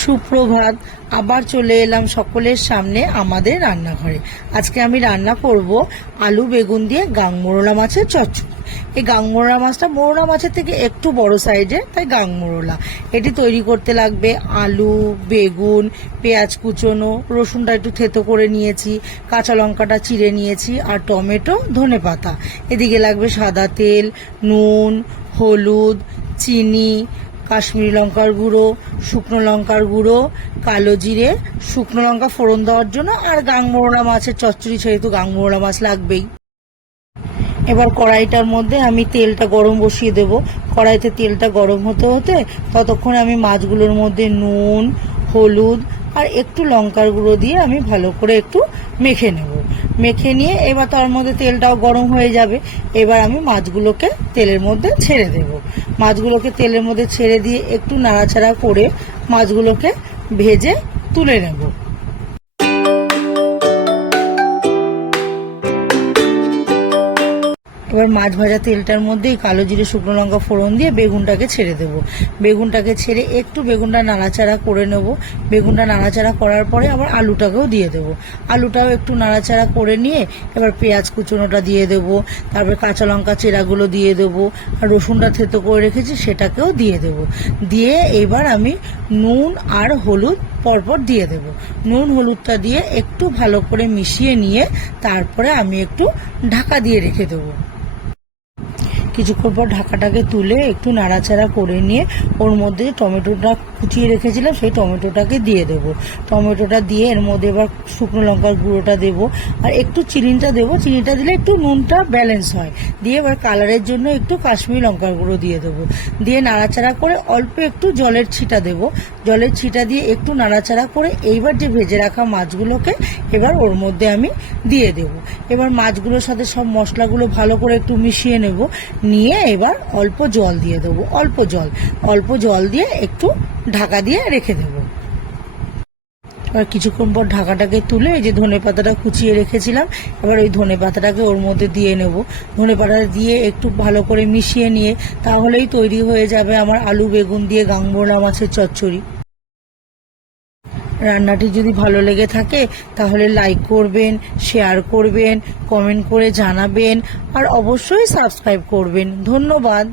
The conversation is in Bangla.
সুপ্রভাত। আবার চলে এলাম সকলের সামনে আমাদের রান্নাঘরে। আজকে আমি রান্না করব আলু বেগুন দিয়ে গাংমোরলা মাছের চচ্চড়ি। এই গাংমোরলা মাছটা মোরলা মাছের থেকে একটু বড় সাইজের, তাই গাংমোরলা। এটি তৈরি করতে লাগবে আলু, বেগুন, পেঁয়াজ কুচোনো, রসুনটা একটু থেতো করে নিয়েছি, কাঁচা লঙ্কাটা চিড়ে নিয়েছি, আর টমেটো, ধনেপাতা। এদিকে লাগবে সাদা তেল, নুন, হলুদ, চিনি, কাশ্মীরি লঙ্কার গুঁড়ো, শুকনো লঙ্কার গুঁড়ো, কালো জিরে, শুকনো লঙ্কা ফোড়ন দেওয়ার জন্য, আর গাংমোরলা মাছের চচ্চড়ি সেহেতু গাংমোরলা মাছ লাগবেই। এবার কড়াইটার মধ্যে আমি তেলটা গরম বসিয়ে দেব। কড়াইতে তেলটা গরম হতে হতে ততক্ষণে আমি মাছগুলোর মধ্যে নুন, হলুদ আর একটু লঙ্কার গুঁড়ো দিয়ে আমি ভালো করে একটু মেখে নেব। মেখে নিয়ে এবার তার মধ্যে তেলটাও গরম হয়ে যাবে। এবার আমি মাছগুলোকে তেলের মধ্যে ছেড়ে দেব। মাছগুলোকে তেলের মধ্যে ছেড়ে দিয়ে একটু নাড়াচাড়া করে মাছগুলোকে ভেজে তুলে নেব। এবার মাছ ভাজা তেলটার মধ্যে কালো জিরে শুকনো লঙ্কা ফোড়ন দিয়ে বেগুনটাকে ছেড়ে দেব। বেগুনটাকে ছেড়ে একটু বেগুনটা নাড়াচাড়া করে নেব। বেগুনটা নাড়াচাড়া করার পরে আবার আলুটাকেও দিয়ে দেব। আলুটাও একটু নাড়াচাড়া করে নিয়ে এবার পেঁয়াজ কুচোনোটা দিয়ে দেব, তারপর কাঁচা লঙ্কা চেরাগুলো দিয়ে দেবো, আর রসুনটা থেতো করে রেখেছি সেটাকেও দিয়ে দেব। দিয়ে এবার আমি নুন আর হলুদ পরপর দিয়ে দেব। নুন হলুদটা দিয়ে একটু ভালো করে মিশিয়ে নিয়ে তারপরে আমি একটু ঢাকা দিয়ে রেখে দেবো। কিছুক্ষণ পর ঢাকাটাকে তুলে একটু নাড়াচাড়া করে নিয়ে ওর মধ্যে টমেটোটা কুচিয়ে রেখেছিলাম সেই টমেটোটাকে দিয়ে দেবো। টমেটোটা দিয়ে এর মধ্যে এবার শুকনো লঙ্কার গুঁড়োটা দেবো, আর একটু চিনিটা দেবো। চিনিটা দিলে একটু নুনটা ব্যালেন্স হয়। দিয়ে এবার কালারের জন্য একটু কাশ্মীরি লঙ্কার গুঁড়ো দিয়ে দেবো। দিয়ে নাড়াচাড়া করে অল্প একটু জলের ছিটা দেবো। জলের ছিটা দিয়ে একটু নাড়াচাড়া করে এইবার যে ভেজে রাখা মাছগুলোকে এবার ওর মধ্যে আমি দিয়ে দেব। এবার মাছগুলোর সাথে সব মশলাগুলো ভালো করে একটু মিশিয়ে নেব। নিয়ে এবার অল্প জল দিয়ে দেবো। অল্প জল দিয়ে একটু ঢাকা দিয়ে রেখে দেবো। এবার কিছুক্ষণ পর ঢাকাটাকে তুলে এই যে ধনেপাতাটা কুচিয়ে রেখেছিলাম, এবার ওই ধনেপাতাটাকে ওর মধ্যে দিয়ে নেব। ধনেপাতাটা দিয়ে একটু ভালো করে মিশিয়ে নিয়ে তাহলেই তৈরি হয়ে যাবে আমার আলু বেগুন দিয়ে গাংমোরলা মাছের চচ্চড়ি। রান্নাটি যদি ভালো লেগে থাকে তাহলে লাইক করবেন, শেয়ার করবেন, কমেন্ট করে জানাবেন, আর অবশ্যই সাবস্ক্রাইব করবেন। ধন্যবাদ।